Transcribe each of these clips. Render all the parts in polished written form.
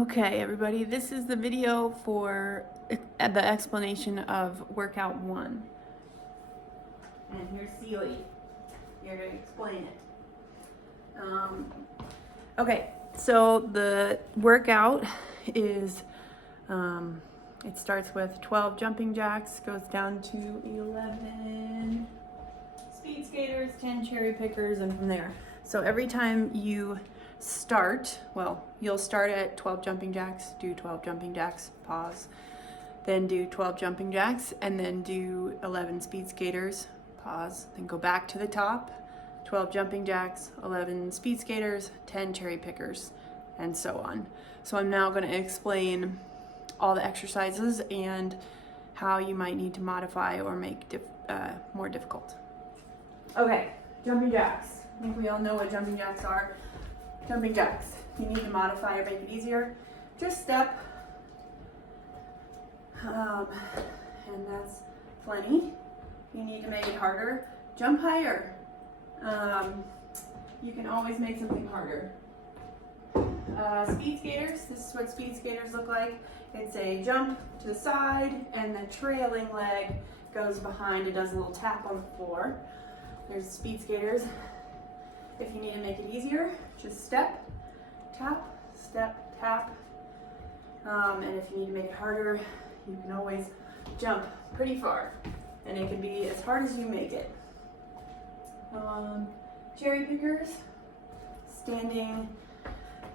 Okay, everybody, this is the video for the explanation of workout 1. And here's Celie here to explain it. Okay, so the workout is, it starts with 12 jumping jacks, goes down to 11 speed skaters, 10 cherry pickers, and from there. So every time you start, well, you'll start at 12 jumping jacks, do 12 jumping jacks, pause, then do 12 jumping jacks, and then do 11 speed skaters, pause, then go back to the top, 12 jumping jacks, 11 speed skaters, 10 cherry pickers, and so on. So I'm now going to explain all the exercises and how you might need to modify or make more difficult. Okay, jumping jacks. I think we all know what jumping jacks are. Jumping jacks. You need to modify or make it easier. Just step. And that's plenty. You need to make it harder. Jump higher. You can always make something harder. Speed skaters. This is what speed skaters look like. It's a jump to the side and the trailing leg goes behind. It does a little tap on the floor. There's speed skaters. If you need to make it easier, just step, tap, step, tap. And if you need to make it harder, you can always jump pretty far. And it can be as hard as you make it. Cherry pickers, standing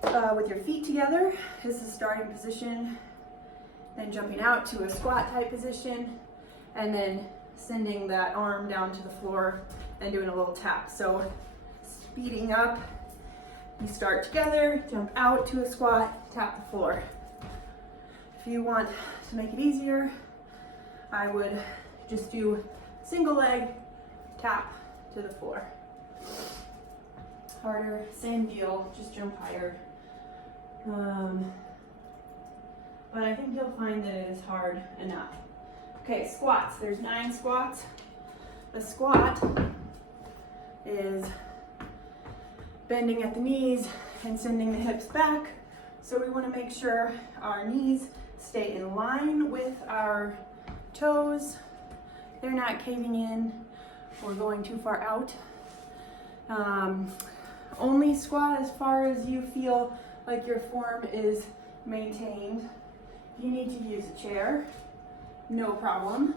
with your feet together is the starting position. Then jumping out to a squat type position. And then sending that arm down to the floor and doing a little tap. So speeding up, you start together, jump out to a squat, tap the floor. If you want to make it easier, I would just do single leg, tap to the floor. Harder, same deal, just jump higher. But I think you'll find that it is hard enough. Okay, squats. There's 9 squats. A squat is bending at the knees and sending the hips back. So we want to make sure our knees stay in line with our toes. They're not caving in or going too far out. Only squat as far as you feel like your form is maintained. If you need to use a chair, no problem.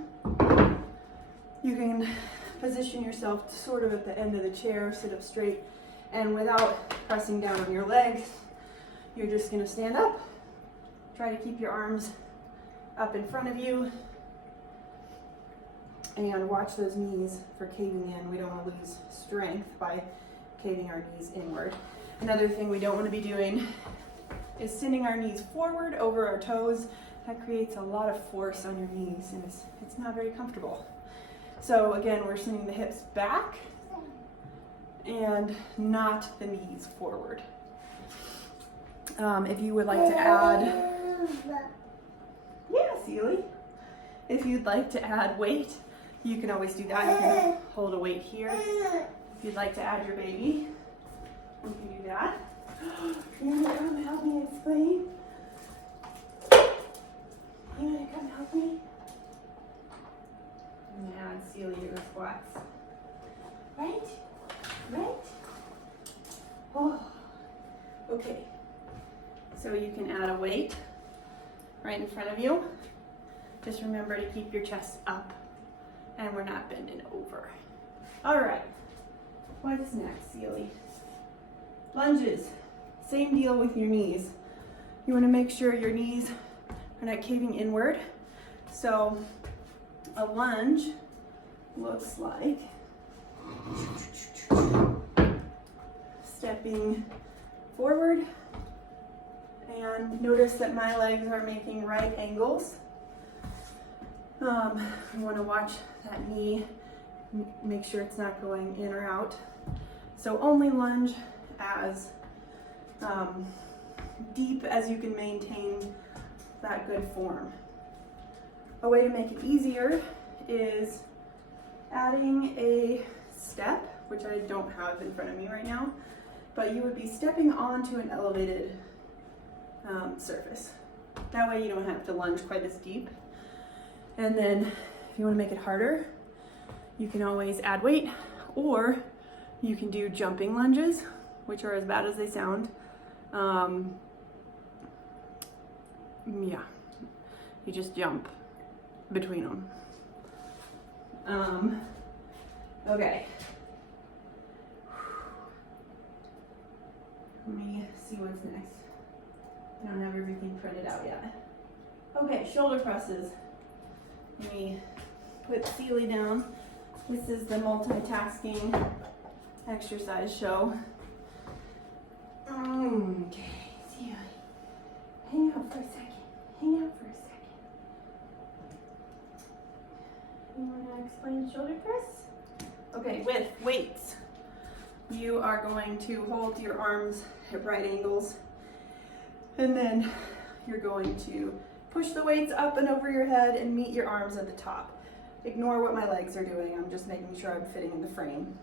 You can position yourself sort of at the end of the chair, sit up straight, and without pressing down on your legs, you're just going to stand up. Try to keep your arms up in front of you and watch those knees for caving in. We don't want to lose strength by caving our knees inward. Another thing we don't want to be doing is sending our knees forward over our toes. That creates a lot of force on your knees and it's not very comfortable. So again, we're sending the hips back and not the knees forward. If you would like to add, Celie, if you'd like to add weight, you can always do that. You can hold a weight here. If you'd like to add your baby, you can do that. You want to come help me explain? You want to come help me? I'm going to add Celie to the squats. Right? Right? Oh, okay. So you can add a weight right in front of you. Just remember to keep your chest up and we're not bending over. All right. What is next, Celie? Lunges. Same deal with your knees. You want to make sure your knees are not caving inward. So a lunge looks like stepping forward, and notice that my legs are making right angles. You want to watch that knee, make sure it's not going in or out. So only lunge as deep as you can maintain that good form. A way to make it easier is adding a step, which I don't have in front of me right now, but you would be stepping onto an elevated surface. That way you don't have to lunge quite as deep. And then if you want to make it harder, you can always add weight, or you can do jumping lunges, which are as bad as they sound. Yeah, you just jump between them. Okay. Let me see what's next. I don't have everything printed out yet. Okay, shoulder presses. Let me put Sealy down. This is the multitasking exercise show. Okay, Sealy. Hang out for a second. Hang out for a second. You want to explain shoulder press? Okay, with weights, you are going to hold your arms at right angles, and then you're going to push the weights up and over your head and meet your arms at the top. Ignore what my legs are doing. I'm just making sure I'm fitting in the frame.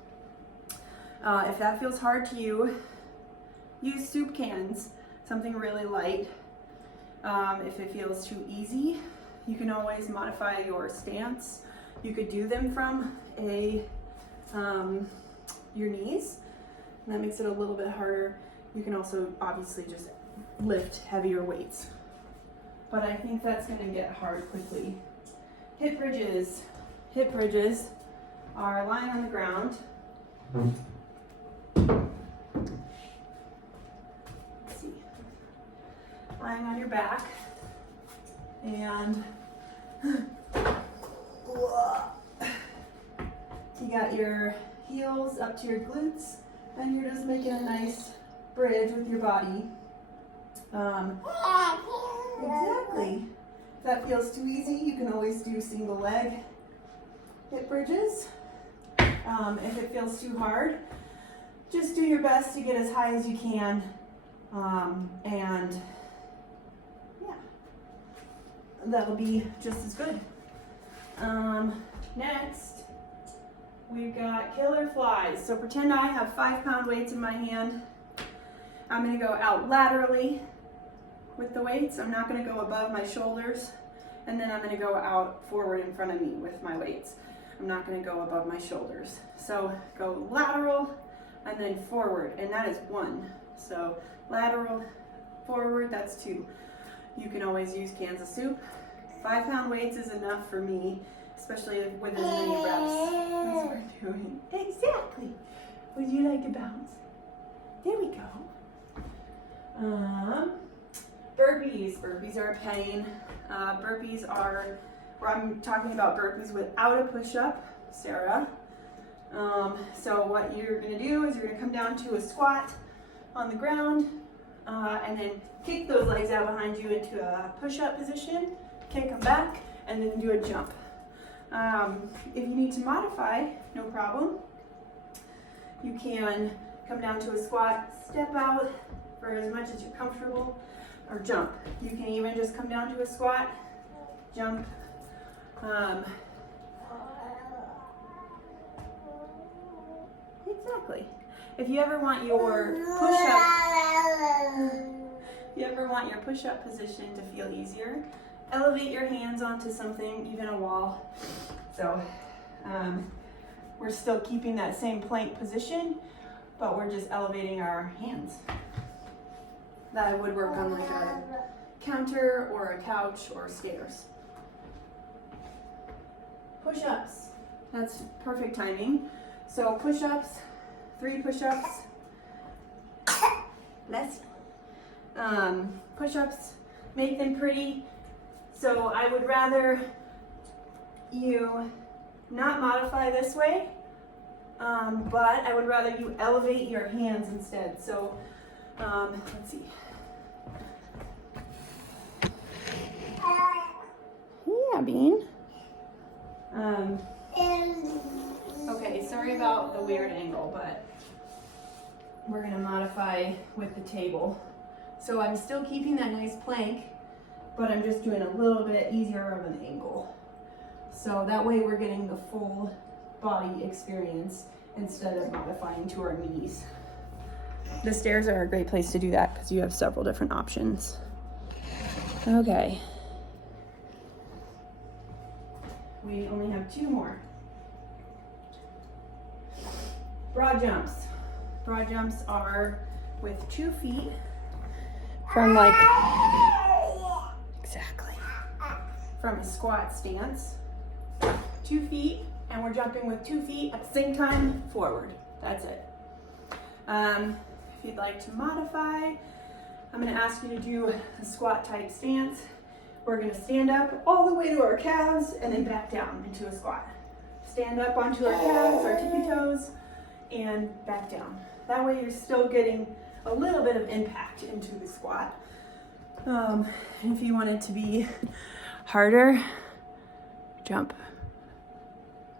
If that feels hard to you, use soup cans, something really light. If it feels too easy, you can always modify your stance. You could do them from your knees, and that makes it a little bit harder. You can also obviously just lift heavier weights, but I think that's going to get hard quickly. Hip bridges. Hip bridges are lying on the ground. Let's see. Lying on your back, and you got your heels up to your glutes, and you're just making a nice bridge with your body. Exactly. If that feels too easy, you can always do single leg hip bridges. If it feels too hard, just do your best to get as high as you can. And yeah, that'll be just as good. Next, we've got killer flies. So pretend I have 5-pound weights in my hand. I'm going to go out laterally with the weights. I'm not going to go above my shoulders, and then I'm going to go out forward in front of me with my weights. I'm not going to go above my shoulders. So go lateral and then forward, and that is 1. So lateral, forward, that's 2. You can always use cans of soup. 5-pound weights is enough for me, especially with as many reps as we're doing. Exactly. Would you like to bounce? There we go. Burpees. Burpees are a pain. Burpees are, where I'm talking about burpees without a push-up, Sarah. So what you're going to do is you're going to come down to a squat on the ground, and then kick those legs out behind you into a push-up position, kick them back, and then do a jump. If you need to modify, no problem. You can come down to a squat, step out for as much as you're comfortable, or jump. You can even just come down to a squat, jump. Exactly. If you ever want your push-up position to feel easier, elevate your hands onto something, even a wall. So we're still keeping that same plank position, but we're just elevating our hands. That would work on like a counter or a couch or stairs. Push-ups. That's perfect timing. So push-ups, 3 push-ups. Bless you. Push-ups, make them pretty. So I would rather you not modify this way, but I would rather you elevate your hands instead. So let's see. Yeah, Bean. Okay, sorry about the weird angle, but we're gonna modify with the table. So I'm still keeping that nice plank, but I'm just doing a little bit easier of an angle. So that way we're getting the full body experience instead of modifying to our knees. The stairs are a great place to do that because you have several different options. Okay. We only have 2 more. Broad jumps. Broad jumps are with 2 feet from like, exactly, from a squat stance. 2 feet, and we're jumping with 2 feet at the same time forward. That's it. If you'd like to modify, I'm going to ask you to do a squat type stance. We're going to stand up all the way to our calves and then back down into a squat. Stand up onto our calves, our tippy toes, and back down. That way you're still getting a little bit of impact into the squat. If you want it to be harder, jump.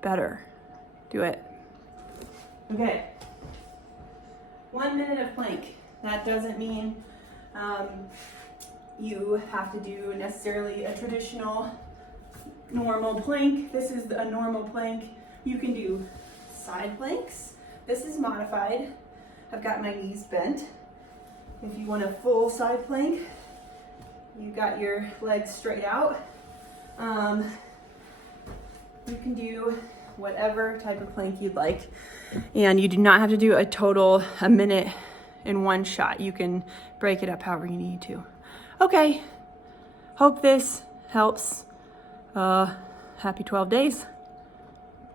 Better. Do it. Okay. 1 minute of plank. That doesn't mean you have to do necessarily a traditional normal plank. This is a normal plank. You can do side planks. This is modified. I've got my knees bent. If you want a full side plank, you got your legs straight out. You can do whatever type of plank you'd like. And you do not have to do a minute in one shot. You can break it up however you need to. Okay, hope this helps. Happy 12 days.